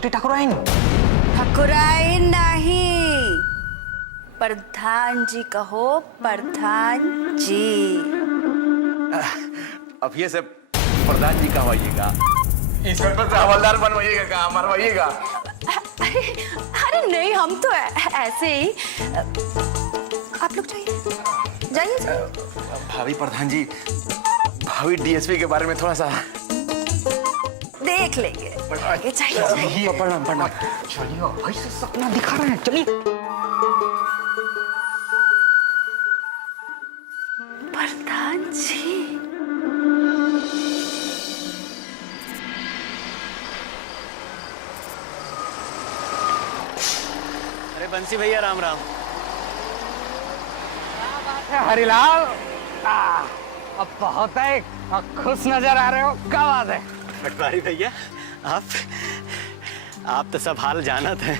छोटी ठाकुराइन। ठाकुराइन नहीं, प्रधान जी कहो, प्रधान जी। अब ये सब प्रधान जी का होइएगा, इंस्पेक्टर से हवलदार बनवाइएगा, काम मरवाइएगा। अरे नहीं, हम तो ऐसे ही। आप लोग जाइए जाइए। भाभी प्रधान जी, भाभी डीएसपी के बारे में थोड़ा सा देख लेंगे। आगे चाहिए। प्रणाम प्रणाम। चलिए भाई से सपना दिखा रहे हैं, चलिए। प्रधान जी, अरे बंसी भैया राम राम। हरिलाल, अब बहुत है खुश नजर आ रहे हो, क्या बात है? पटवारी भैया, आप तो सब हाल जानत हैं,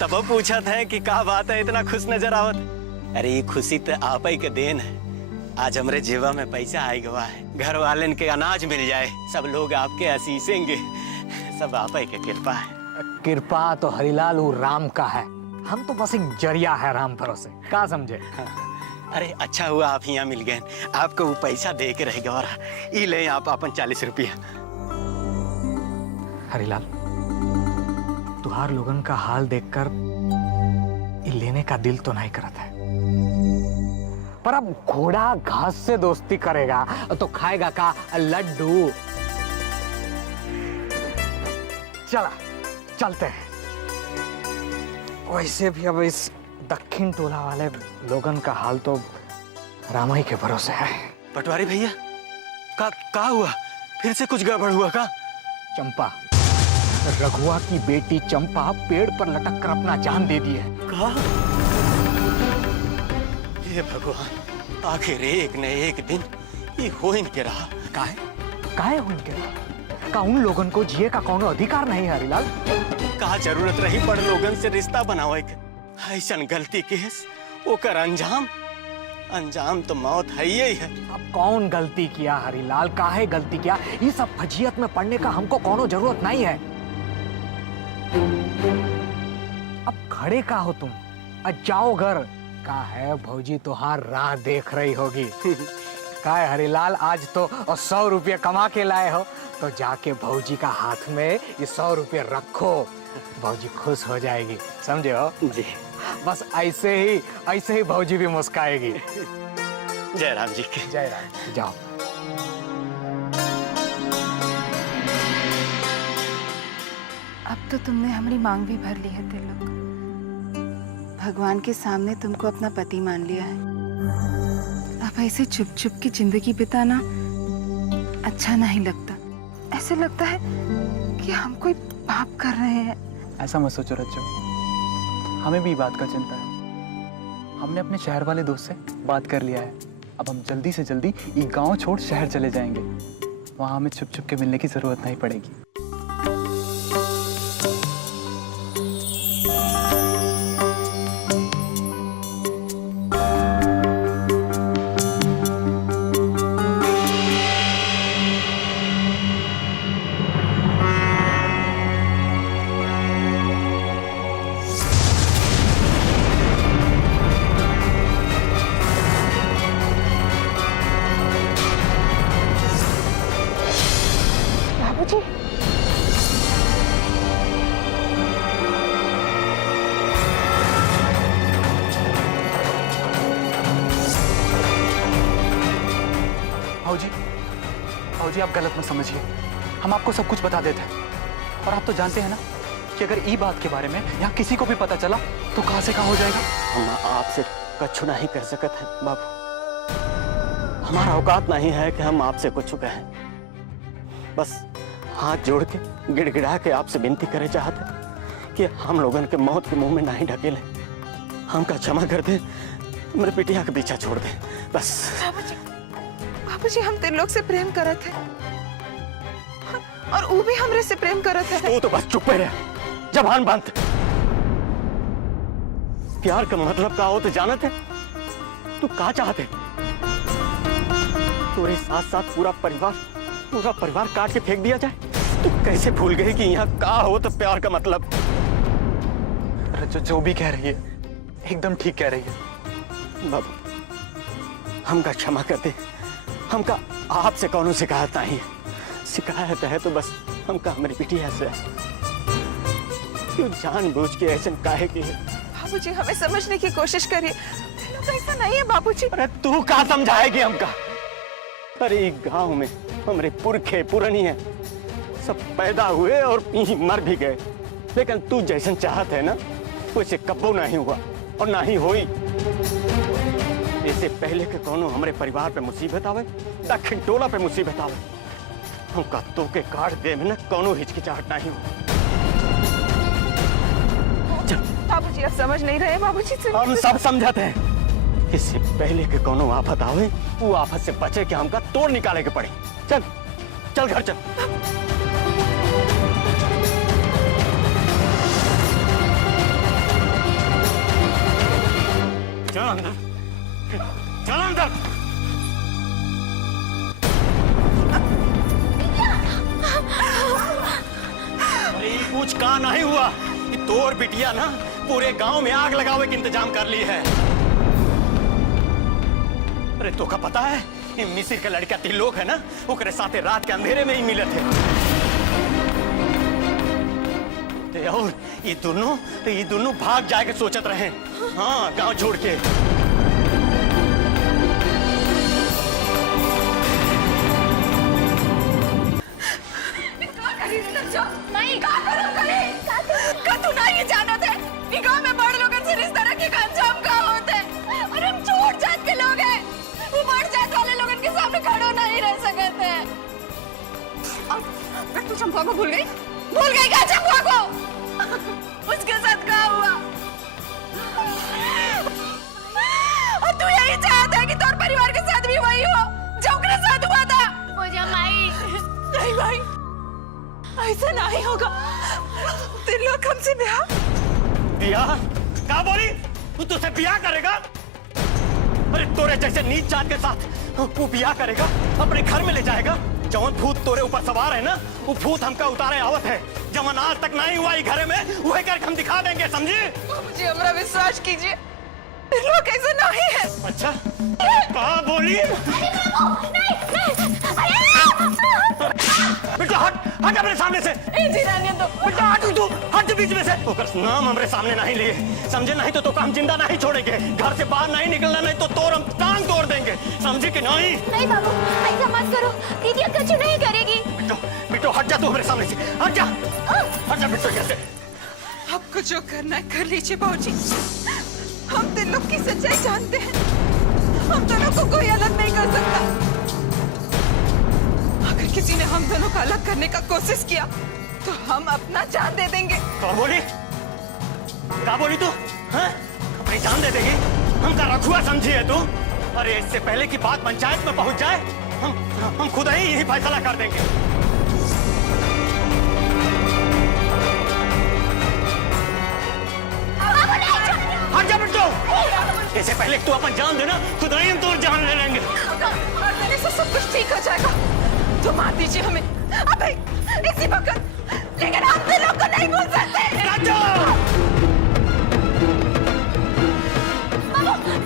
तब पूछत हैं कि का बात है इतना खुश नजर आवत। अरे ये खुशी तो आप ही के देन है। आज हमरे जेबा में पैसा आई गवा है, घर वाले के अनाज मिल जाए, सब लोग आपके आशीषेंगे, सब आप ही के कृपा है। कृपा तो हरिलाल वो राम का है, हम तो बस एक जरिया है राम भरोसे, क्या समझे? अरे अच्छा हुआ आप यहाँ मिल गए, आपको वो पैसा दे के रहेगा। और ये ले आप अपन 40 रुपया। हरिलाल, तुहार लोगन का हाल देखकर ये लेने का दिल तो नहीं करता है, पर अब घोड़ा घास से दोस्ती करेगा तो खाएगा का लड्डू। चला चलते हैं। वैसे भी अब इस दक्षिण टोला वाले लोगन का हाल तो रामाई के भरोसे है। पटवारी भैया, का हुआ? फिर से कुछ गड़बड़ हुआ का? चंपा, रघुआ की बेटी चंपा पेड़ पर लटक कर अपना जान दे दी है। का? ये भगवान, आखिर एक न एक दिन ये हो इनके रहा। काहे हो इनके रहा? का उन लोगन को जिए का कोनो अधिकार नहीं है हरिलाल? का जरूरत रही बड़ लोगन से रिश्ता बनावे के? ऐसन गलती केस ओकर अंजाम तो मौत है ही है। अब कौन गलती किया हरिलाल, काहे गलती किया? ये सब फजीयत में पढ़ने का हमको कोनो जरूरत नहीं है। अब खड़े का हो तुम, जाओ घर। का है भौजी तुहार राह देख रही होगी। का है हरिलाल, आज तो 100 रुपये कमा के लाए हो, तो जाके भौजी का हाथ में ये 100 रुपये रखो, भौजी खुश हो जाएगी, समझे हो? जी। बस ऐसे ही भौजी भी मुस्काएगी। जय राम जी के। जय राम। जाओ। अब तो तुमने हमारी मांग भी भर ली है तिलक। भगवान के सामने तुमको अपना पति मान लिया है। अब ऐसे चुप चुप की जिंदगी बिताना अच्छा नहीं लगता। ऐसे लगता है कि हम कोई पाप कर रहे हैं। ऐसा मत सोचो रज्जो, हमें भी बात का चिंता है। हमने अपने शहर वाले दोस्त से बात कर लिया है। अब हम जल्दी से जल्दी ये गांव छोड़ शहर चले जाएंगे। वहां हमें छुप छुप के मिलने की जरूरत नहीं पड़ेगी। भाऊजी आप गलत मत समझिए, हम आपको सब कुछ बता देते हैं। और आप तो जानते हैं ना कि अगर ई बात के बारे में यहाँ किसी को भी पता चला तो कहाँ से कहाँ हो जाएगा। हम आपसे कछु नहीं कर सकते हैं बाबू, हमारा औकात नहीं है कि हम आपसे कुछ कहें। बस हाथ जोड़ के गिड़गिड़ा के आपसे विनती करे चाहते कि हम लोगन के मौत के मुंह में नहीं ढकेले, हमका क्षमा कर दे, मेरे पिटिया के पीछा छोड़ दे बस। बाबूजी हम त्रिलोक से प्रेम करत है और वो भी हमरे से प्रेम करत है। तू तो बस चुप रह, जबान बंद। प्यार का मतलब क्या हो तो जानत है? तू क्या चाहते? तुम्हारे साथ साथ पूरा परिवार काट के फेंक दिया जाए? तू कैसे भूल गई कि यहाँ का हो तो प्यार का मतलब? रजो जो भी कह रही है एकदम ठीक कह रही है। बाबू हमका क्षमा कर दे, हमका आपसे कौन शिकायत नहीं है। शिकायत है तो बस हमका हमारी बिटिया से। क्यों जानबूझ के ऐसे काहे की है? बाबूजी हमें समझने की कोशिश करिए, लोग ऐसा नहीं है बाबूजी। अरे तू का समझाएगी हमका? अरे गांव में हमारे पुरखे पुरानी है, सब पैदा हुए और यहीं मर भी गए, लेकिन तू जैसन चाहत है ना वैसे कब्बो नहीं हुआ और ना ही होई। इससे पहले के कोनो हमारे परिवार पे मुसीबत आवे, दक्षिण टोला पे मुसीबत आवे, हमका तो के काट दे में ना कोनो हिचकिचाहट नहीं हो। बाबूजी आप समझ नहीं रहे बाबूजी। हम सब समझते हैं, इससे पहले के कोनो आफत आवे वो आफत से बचे के हमका तोड़ निकाले के पड़े। चल चल घर चल। चल अंदर, चल अंदर। अरे कुछ का नहीं हुआ, तोर बिटिया ना पूरे गांव में आग लगावे के इंतजाम कर ली है। अरे तो का पता है ये मिसिर का लड़का तिलोक है ना, ओकरे साथे रात के अंधेरे में ही मिले थे। और ये दोनों भाग जाके सोचत रहे, हाँ गांव छोड़ के। नहीं तू नहीं जानत है कि गांव में बड़ लोगन से इस तरह के अंजाम का होते हैं और हम छोड़ जात के लोग हैं, वो बड़ जात वाले लोगन के सामने खड़ो नहीं रह सकते हैं। और तू चंपा को भूल गई क्या चंपा को? उसके साथ क्या हुआ? और तू यही चाहता है कि तोर परिवार के साथ भी वही हो जो उसके साथ हुआ था? मुझे माई नहीं भाई, ऐसा नहीं होगा। तिलोक हमसे ब्याह क्या बोली? तू तुझसे ब्याह करेगा? अरे तोरे जैसे नीच जात के साथ वो ब्याह करेगा, अपने घर में ले जाएगा। जवन भूत तोरे ऊपर सवार है ना, वो भूत हमका उतारे आवत है। जवन आज तक नहीं हुआ घर में, वही करके हम दिखा देंगे, समझे? मुझे हमारा विश्वास कीजिए, तिलोक ऐसा नहीं है। अच्छा कहा बोली? बेटा हट अपने सामने से। बेटा हट बीच में से। नाम हमारे सामने नहीं लिए, समझे? नहीं तो हम जिंदा नहीं छोड़ेंगे। घर से बाहर नहीं निकलना, नहीं तो तोड़ हम टांग तोड़ देंगे, समझे कि नहीं? नहीं बाबू ऐसा मत करो, दीदी कुछ नहीं करेगी। बेटो हट जा तू हमारे सामने से, हट जा बेटो। कैसे आपको जो करना है कर लीजिए बाबूजी, हम तिलोक की सच्चाई जानते हैं, हम दोनों को कोई अलग नहीं कर सकता। अगर किसी ने हम दोनों को अलग करने का कोशिश किया तो हम अपना जान दे देंगे। क्या बोली तू? अपनी जान दे देगी? हम का रखुआ समझी है तू? अरे इससे पहले की बात पंचायत में पहुंच जाए, हम खुद ही यही फैसला कर देंगे। हट जा बेटो। इससे पहले तू अपन जान देना, खुद ही हम तो जान ले लेंगे। मरने से सब कुछ ठीक हो जाएगा, तो मार दीजिए हमें अभी इसी वक्त, लेकिन आप तिलोक को नहीं भूल सकते।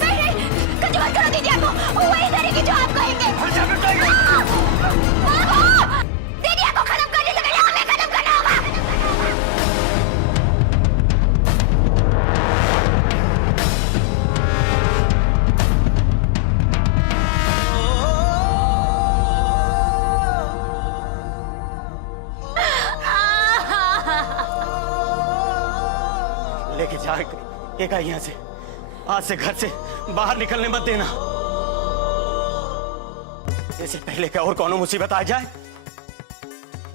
नहीं कंट्रोल करो दीदी को, वही करेगी जो आप कहेंगे। दीदी को खत्म करने से पहले हमें खत्म करना होगा। लेके जाएगा यहाँ से, आज से घर से बाहर निकलने मत देना। इससे पहले क्या और कौनो मुसीबत आ जाए,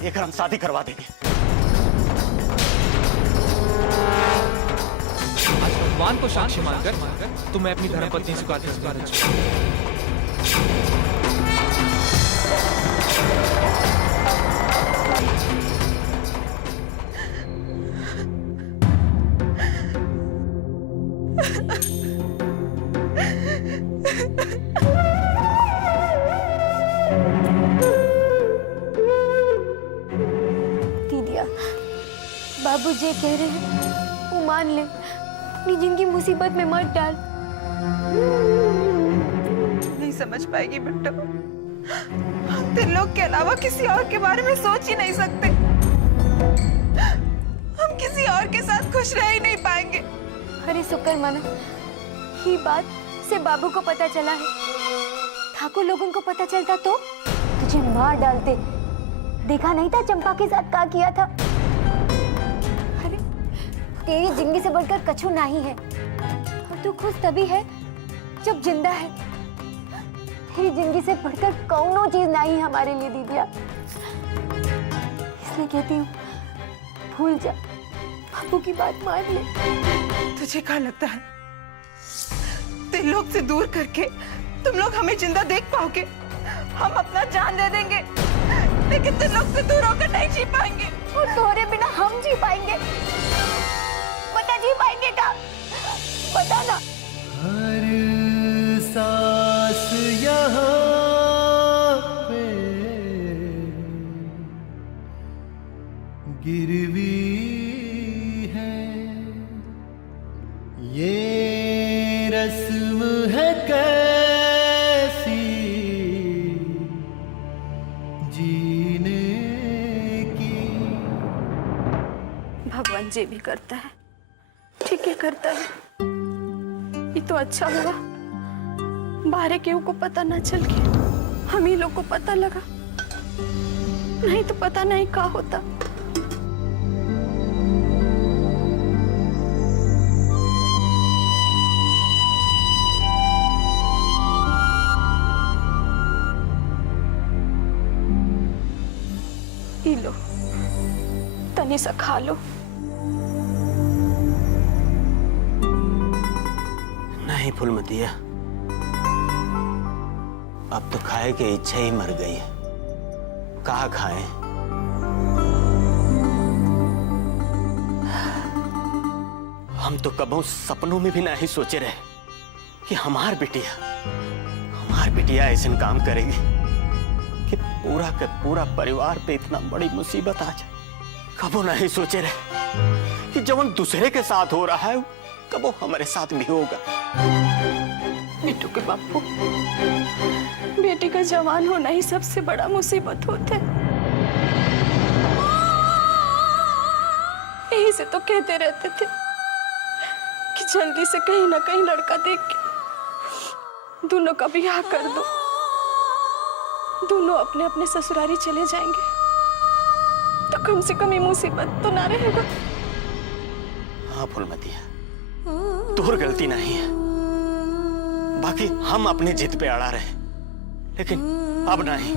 एक हम शादी करवा देंगे। आज भगवान को साक्षी मानकर तुम्हें अपनी धर्मपत्नी स्वीकार बाबू जी कह रहे हैं वो मान ले, अपनी जिंदगी मुसीबत में मत डाल। नहीं समझ पाएगी बिट्टू, हम तेरे लोग के अलावा किसी और के बारे में सोच ही नहीं सकते। हम किसी और के साथ खुश रह ही नहीं पाएंगे। अरे शुक्र माना, ये बात से बाबू को पता चला है। ठाकुर लोगों को पता चलता तो तुझे मार डालते। देखा नहीं था चंपा के साथ क्या किया था। अरे तेरी जिंदगी से बढ़कर कछु नहीं है, और तू खुश तभी है जब जिंदा है। तेरी जिंदगी से बढ़कर कौनो चीज नहीं है हमारे लिए दीदिया। इसलिए कहती हूँ भूल जा, बाबू की बात मान ले। तुझे क्या लगता है तेरे लोग से दूर करके तुम लोग हमें जिंदा देख पाओगे? हम अपना जान दे देंगे, लेकिन तेरे लोग से दूर होकर नहीं जी पाएंगे। और तोरे बिना हम जी पाएंगे? बता जी पाएंगे क्या? बता ना। हर सांस यहाँ पे गिरवी है, ये रस्म है कैसी जीने की। भगवान जी भी करता है, ठीक है करता है। ये तो अच्छा हुआ बाहर केहू को पता ना चल गया, हम ही लोग को पता लगा, नहीं तो पता नहीं क्या होता। पी लो, तनी सा खा लो। नहीं फूलमतिया, अब तो खाए की इच्छा ही मर गई है। कहाँ खाएं? हम तो कबों सपनों में भी नहीं सोचे रहे कि हमार बिटिया ऐसे काम करेगी कि पूरा का पूरा परिवार पे इतना बड़ी मुसीबत आ जाए। कबो नहीं सोचे रहे कि जब दूसरे के साथ हो रहा है कबो हमारे साथ भी होगा। बिट्टू के बापू, बेटी का जवान होना ही सबसे बड़ा मुसीबत होता है। यही से तो कहते रहते थे कि जल्दी से कहीं ना कहीं लड़का देख के दोनों का ब्याह कर दो, दोनों अपने अपने ससुरारी चले जाएंगे तो कम से कम ये मुसीबत तो ना रहेगा। हाँ फूलमतिया, तोर गलती नहीं है, बाकी हम अपने जिद पे अड़ा रहे, लेकिन अब नहीं।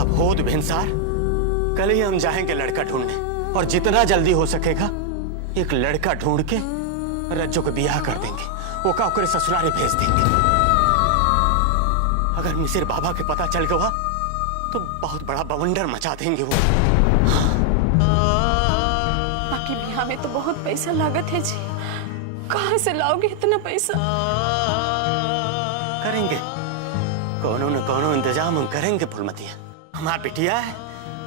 अब होद भिनसार कल ही हम जाएंगे लड़का ढूंढने, और जितना जल्दी हो सकेगा एक लड़का ढूंढ के रज्जो को ब्याह कर देंगे, ओका ओकरे ससुरारी भेज देंगे। अगर मिसिर बाबा के पता चल गया तो बहुत बड़ा बवंडर मचा देंगे वो। बाकी ब्याह में तो बहुत पैसा लागत है जी, कहाँ से लाओगे इतना पैसा? करेंगे, कोनो न कोनो इंतजाम हम करेंगे फूलमतिया। हमारा बिटिया है,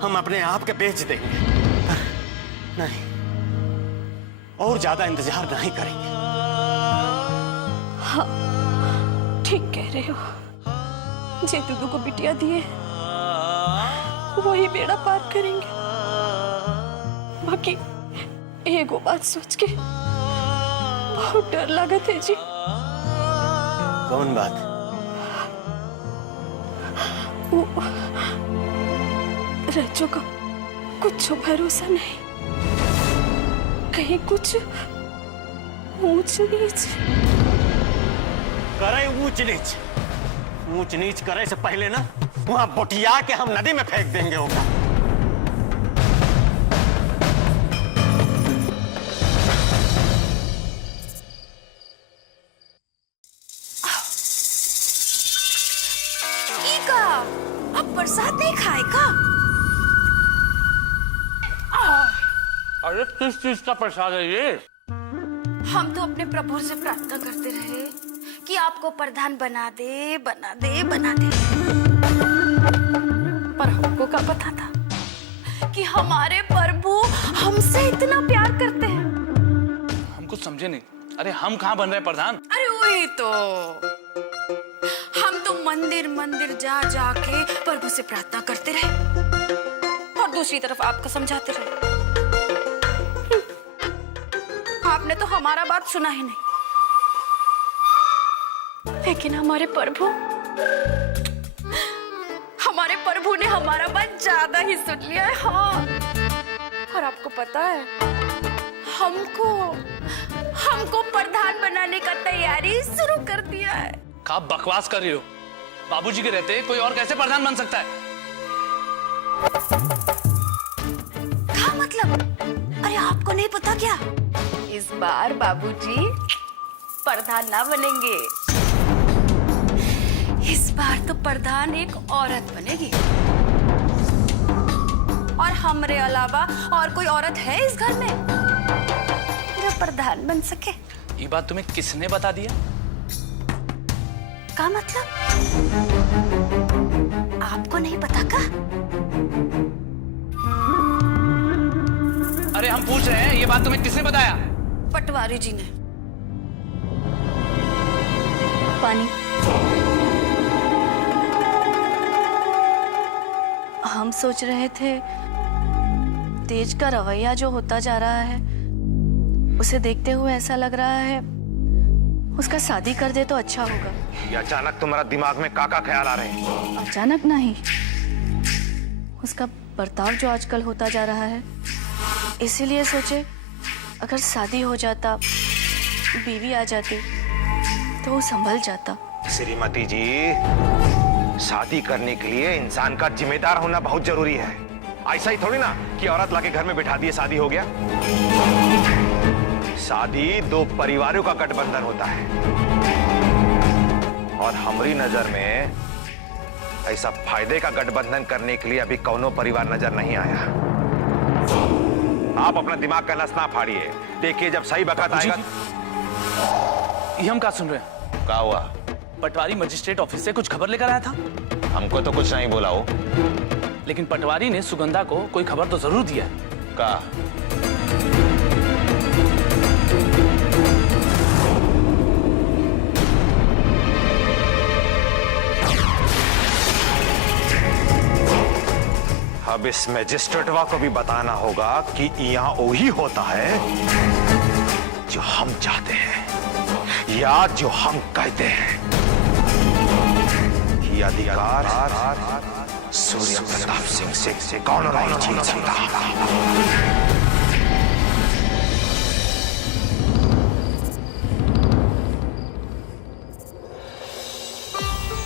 हम अपने आप के बेच देंगे, पर नहीं, और ज्यादा इंतजार नहीं करेंगे। हाँ ठीक कह रहे हो, जे दूधू को बिटिया दिए वही बेड़ा पार करेंगे। बाकी एगो बात सोच के बहुत डर लागत है जी। कौन बात? वो रज्जो का कुछ भरोसा नहीं, कहीं कुछ ऊंच नीच करे। ऊंच नीच करे से पहले ना वहां बोटिया के हम नदी में फेंक देंगे होगा। अब प्रसाद नहीं खाएगा? अरे किस चीज का प्रसाद है ये? हम तो अपने प्रभु से प्रार्थना करते रहे कि आपको प्रधान बना दे, बना दे, बना दे। पर हमको क्या पता था कि हमारे प्रभु हमसे इतना प्यार करते हैं। हम कुछ समझे नहीं। अरे हम कहाँ बन रहे हैं प्रधान? अरे वही तो, हम तो मंदिर मंदिर जा जा के प्रभु से प्रार्थना करते रहे और दूसरी तरफ आपको समझाते रहे। आपने तो हमारा बात सुना ही नहीं, लेकिन हमारे प्रभु ने हमारा बात ज्यादा ही सुन लिया है। हाँ, और आपको पता है, हमको प्रधान बनाने का तैयारी शुरू कर दिया है। क्या बकवास कर रही हो? बाबूजी के रहते कोई और कैसे प्रधान बन सकता है? क्या मतलब? अरे आपको नहीं पता क्या? इस बार बाबूजी प्रधान ना बनेंगे, इस बार तो प्रधान एक औरत बनेगी। और हमरे अलावा और कोई औरत है इस घर में जो प्रधान बन सके? ये बात तुम्हें किसने बता दिया? क्या मतलब? आपको नहीं पता का? अरे हम पूछ रहे हैं, ये बात तुम्हें किसने बताया? पटवारी जी ने। पानी। हम सोच रहे थे तेज का रवैया जो होता जा रहा है, उसे देखते हुए ऐसा लग रहा है उसका शादी कर दे तो अच्छा होगा। ये अचानक तुम्हारा दिमाग में का ख्याल आ रहे हैं? अचानक नहीं, उसका बर्ताव जो आजकल होता जा रहा है, इसीलिए सोचे अगर शादी हो जाता, बीवी आ जाती तो वो संभल जाता। श्रीमती जी, शादी करने के लिए इंसान का जिम्मेदार होना बहुत जरूरी है। ऐसा ही थोड़ी ना कि औरत लाके घर में बिठा दिए शादी हो गया। शादी दो परिवारों का गठबंधन होता है, और हमारी नजर में ऐसा फायदे का गठबंधन करने के लिए अभी कौनो परिवार नजर नहीं आया। आप अपना दिमाग का नस ना फाड़िए, देखिए जब सही वक्त आएगा। ये हम क्या सुन रहे हैं? क्या हुआ? पटवारी मजिस्ट्रेट ऑफिस से कुछ खबर लेकर आया था। हमको तो कुछ नहीं बोला हो। लेकिन पटवारी ने सुगंधा को कोई खबर तो जरूर दिया। का? अब इस मैजिस्ट्रेटवा को भी बताना होगा कि यहाँ वही होता है जो हम चाहते हैं या जो हम कहते हैं। ये अधिकार सूर्य प्रताप सिंह से कौन नहीं छीन सकता।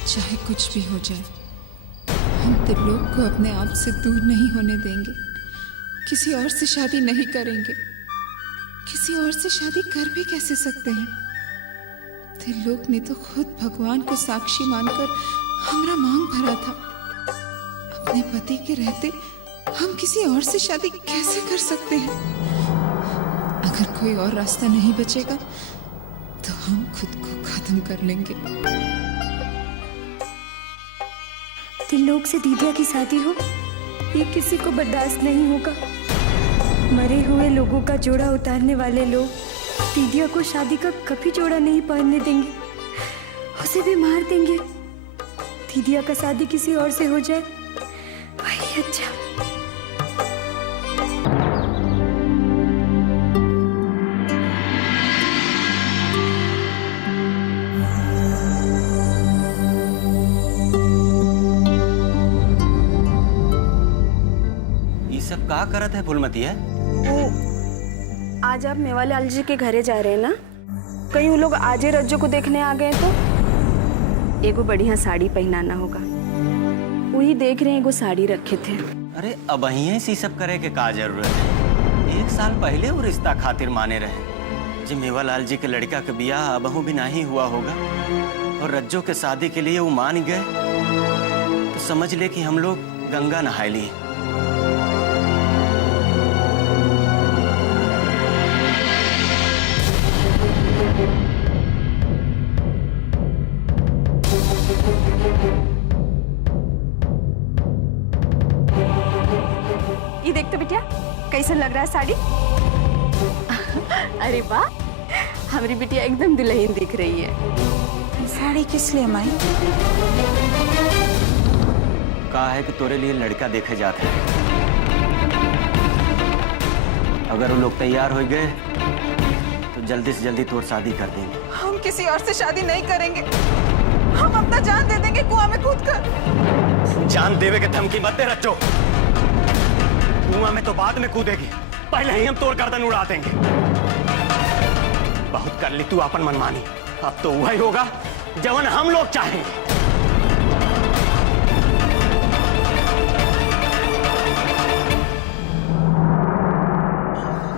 चाहे कुछ भी हो जाए, हम त्रिलोक को अपने आप से दूर नहीं होने देंगे। किसी और से शादी नहीं करेंगे। किसी और से शादी कर भी कैसे सकते हैं? त्रिलोक ने तो खुद भगवान को साक्षी मानकर हमारा मांग भरा था। अपने पति के रहते हम किसी और से शादी कैसे कर सकते हैं? अगर कोई और रास्ता नहीं बचेगा तो हम खुद को खत्म कर लेंगे। त्रिलोक से दीदिया की शादी हो, ये किसी को बर्दाश्त नहीं होगा। मरे हुए लोगों का जोड़ा उतारने वाले लोग दीदिया को शादी का कभी जोड़ा नहीं पहनने देंगे, उसे भी मार देंगे। दीदिया का शादी किसी और से हो जाए वही अच्छा। सब का करत है फूलमती है? आज आप मेवालाल जी के घरे जा रहे हैं ना? कहीं वो लोग आजे रज्जो को देखने आ गए तो एगो बढ़िया साड़ी पहनाना होगा। वही देख रहे हैं, एगो साड़ी रखे थे। अरे अब यही सी सब करे के का जरूरत है? 1 साल पहले वो रिश्ता खातिर माने रहे। जब मेवालाल जी के लड़का के बियाह अबहू भी नहीं हुआ होगा और रज्जो के शादी के लिए वो मान गए, तो समझ ले कि हम लोग गंगा नहाए लिए। ये देख तो बिटिया, कैसे लग रहा है साड़ी? अरे वाह, हमारी बिटिया एकदम दुल्हन दिख रही है। साड़ी किस लिए माई? कहा है कि तोरे लिए लड़का देखे जाते हैं। अगर वो लोग तैयार हो गए तो जल्दी से जल्दी तोर शादी कर देंगे। हम किसी और से शादी नहीं करेंगे। हम अपना जान दे देंगे कुआं में कूद कर। जान देवे के धमकी मत दे रच्चो। कुआं में तो बाद में कूदेगी, पहले ही हम तोड़ गर्दन उड़ा देंगे। बहुत कर ली तू अपन मनमानी, अब तो वही होगा जवन हम लोग चाहेंगे।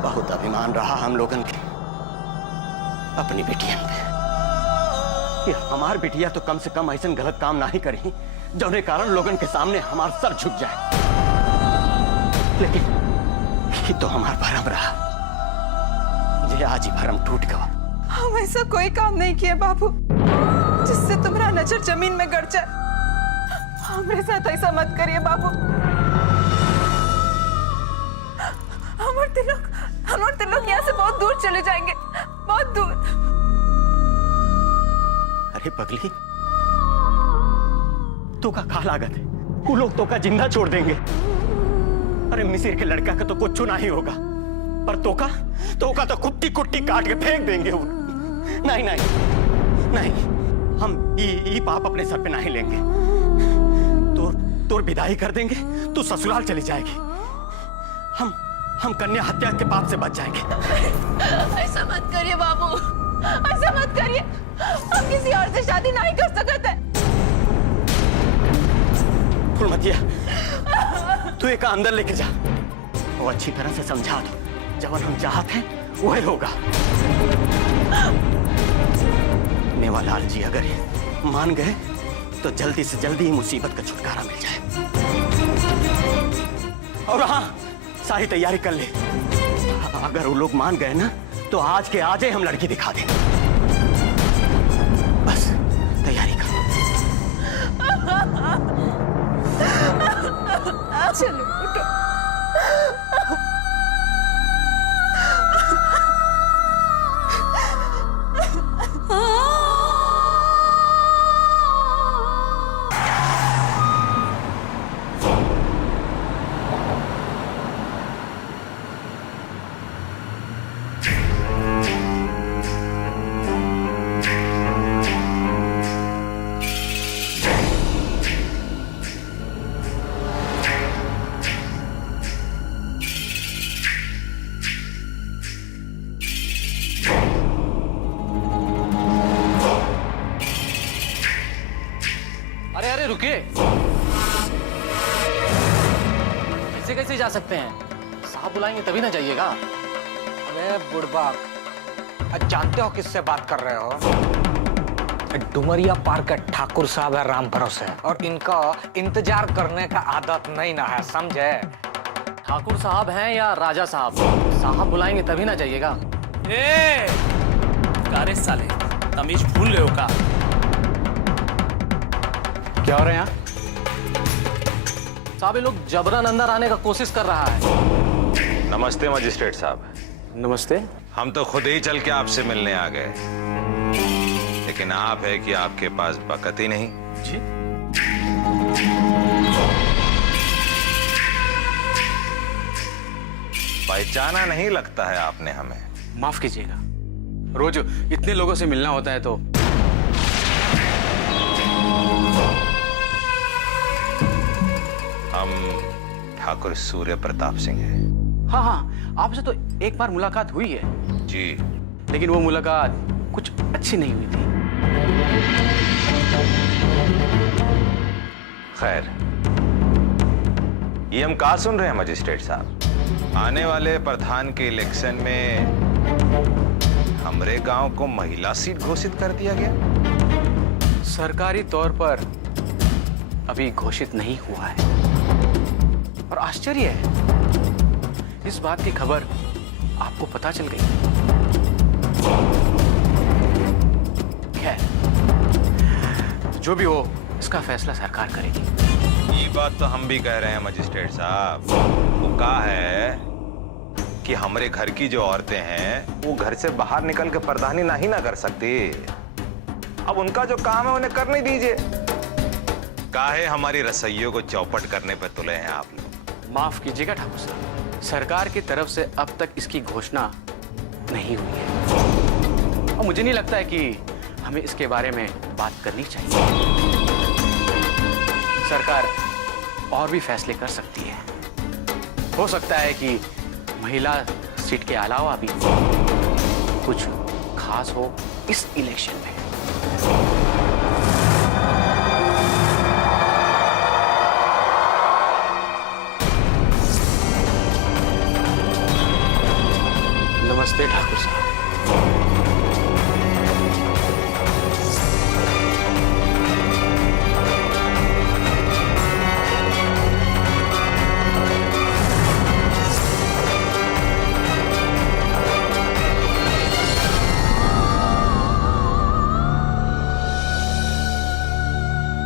बहुत अभिमान रहा हम लोगन के अपनी बिटिया पे कि हमार बिटिया तो कम से कम ऐसा गलत काम नहीं करी जौने कारण लोगन के सामने हमार सर झुक जाए। लेकिन ये तो हमार भरम रहा, ये आज ही भरम टूट गया। हम ऐसा कोई काम नहीं किया बाबू जिससे तुम्हारा नजर जमीन में गड़ जाए। हमारे साथ ऐसा मत करिए बाबू। हमारे तिलोक यहाँ से बहुत दूर चले जाएंगे, बहुत दूर। अरे पगली, तो का खा लागत है, वो लोग तो का जिंदा छोड़ देंगे। अरे मिसिर के लड़का का तो कुछ नहीं होगा, पर तो का तो कुट्टी कुट्टी काट के फेंक देंगे वो। नहीं नहीं नहीं, हम ये पाप अपने सर पे नहीं लेंगे। तोर विदाई कर देंगे, तू ससुराल चली जाएगी। हम कन्या हत्या के पाप से बच जाएंगे। ऐसा मत करिए बाबू, ऐसा मत करिए। हम किसी और से शादी नहीं कर सकते। फुलमतिया, तू एक अंदर लेके जा, वो अच्छी तरह से समझा दो, जब हम चाहते हैं वही होगा। मेवालाल जी अगर मान गए तो जल्दी से जल्दी मुसीबत का छुटकारा मिल जाए। और हाँ, सारी तैयारी कर ले। अगर वो लोग मान गए ना तो आज के आज ही हम लड़की दिखा देंगे। बस तैयारी कर। चलो उठो। अरे अरे रुकिए, ऐसे कैसे जा सकते हैं? साहब बुलाएंगे तभी ना जाइएगा। अबे बुड़बक, जानते हो किससे बात कर रहे हो? डुमरिया पार के ठाकुर साहब है राम भरोसे, और इनका इंतजार करने का आदत नहीं ना है, समझे? ठाकुर साहब हैं या राजा साहब, साहब बुलाएंगे तभी ना जाइएगा। कारे साले, तमीज भूल गए हो का? क्या हो रहा है यहाँ? साहब ये लोग जबरन अंदर आने का कोशिश कर रहा है। नमस्ते मजिस्ट्रेट साहब। नमस्ते। हम तो खुद ही चल के आपसे मिलने आ गए, लेकिन आप है कि आपके पास बकत ही नहीं। जी? पहचाना नहीं लगता है आपने हमें। माफ कीजिएगा, रोज इतने लोगों से मिलना होता है तो। हम ठाकुर सूर्य प्रताप सिंह हैं। हाँ हाँ, आपसे तो एक बार मुलाकात हुई है जी, लेकिन वो मुलाकात कुछ अच्छी नहीं हुई थी। खैर, ये हम कहा सुन रहे हैं मजिस्ट्रेट साहब? आने वाले प्रधान के इलेक्शन में हमरे गांव को महिला सीट घोषित कर दिया गया। सरकारी तौर पर अभी घोषित नहीं हुआ है, और आश्चर्य है इस बात की खबर आपको पता चल गई। खैर, जो भी हो, इसका फैसला सरकार करेगी। ये बात तो हम भी कह रहे हैं मजिस्ट्रेट साहब। वो कहा है कि हमारे घर की जो औरतें हैं वो घर से बाहर निकल के पर्दानी ना ही ना कर सकती। अब उनका जो काम है उन्हें करने दीजिए। काहे हमारी रसोइयों को चौपट करने पे तुले हैं आप लोग? माफ कीजिएगा ठाकुर साहब, सरकार की तरफ से अब तक इसकी घोषणा नहीं हुई है और मुझे नहीं लगता है कि हमें इसके बारे में बात करनी चाहिए। सरकार और भी फैसले कर सकती है। हो सकता है कि महिला सीट के अलावा भी कुछ खास हो इस इलेक्शन में। नमस्ते ठाकुर साहब।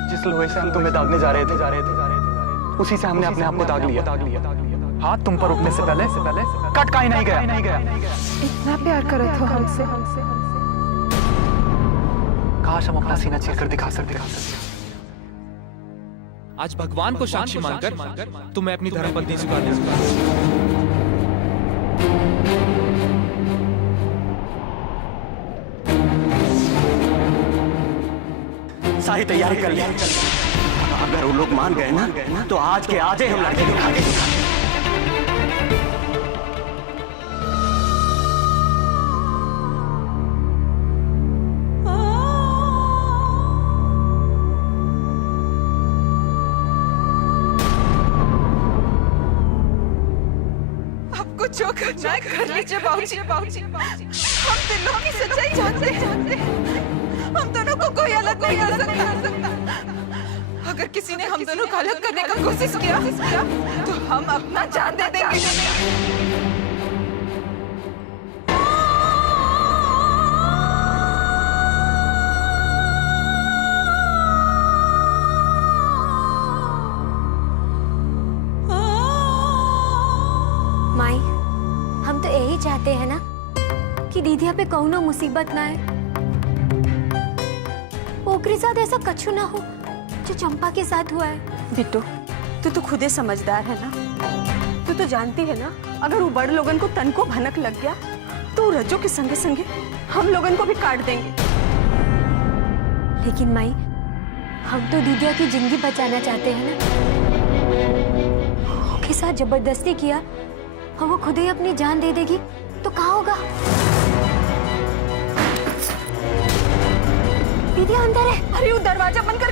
जिस लोहे से हम तुम्हें दागने जा रहे थे उसी से हमने अपने आप को दाग लिया। हाथ तुम पर उठने से पहले कट का ही नहीं गया। इतना प्यार करे तो हमसे काश हम अपना सीना चीर कर दिखा सकते। आज भगवान को साक्षी मानकर तुम्हें अपनी धर्मपत्नी स्वीकार नहीं। सारी तैयारी कर ली। अगर वो लोग मान गए ना तो आज के आज ही हम लड़के दिखाएंगे। आपको जो करना है कर लीजिए बाबूजी। हम दिलों की सच्चाई जानते हैं। हम दोनों को कोई अलग नहीं कर सकता। अगर किसी ने हम दोनों को अलग करने का कोशिश किया तो हम अपना जान दे देंगे। माई, हम तो यही चाहते हैं ना कि दीदिया पे कौनो मुसीबत ना आए। ओकरे साथ ऐसा कछु ना हो जो चंपा के साथ हुआ है। बिट्टू, तू तो खुद ही समझदार है ना। तू तो जानती है ना, अगर वो बड़ लोगन को तन को भनक लग गया तो रजो के संगे संगे हम लोगन को भी काट देंगे। लेकिन माई, हम तो दीदिया की जिंदगी बचाना चाहते हैं ना। उसके साथ जबरदस्ती किया और वो खुद ही अपनी जान दे देगी तो क्या होगा? दीदी अंदर है। अरे वो दरवाजा बंद कर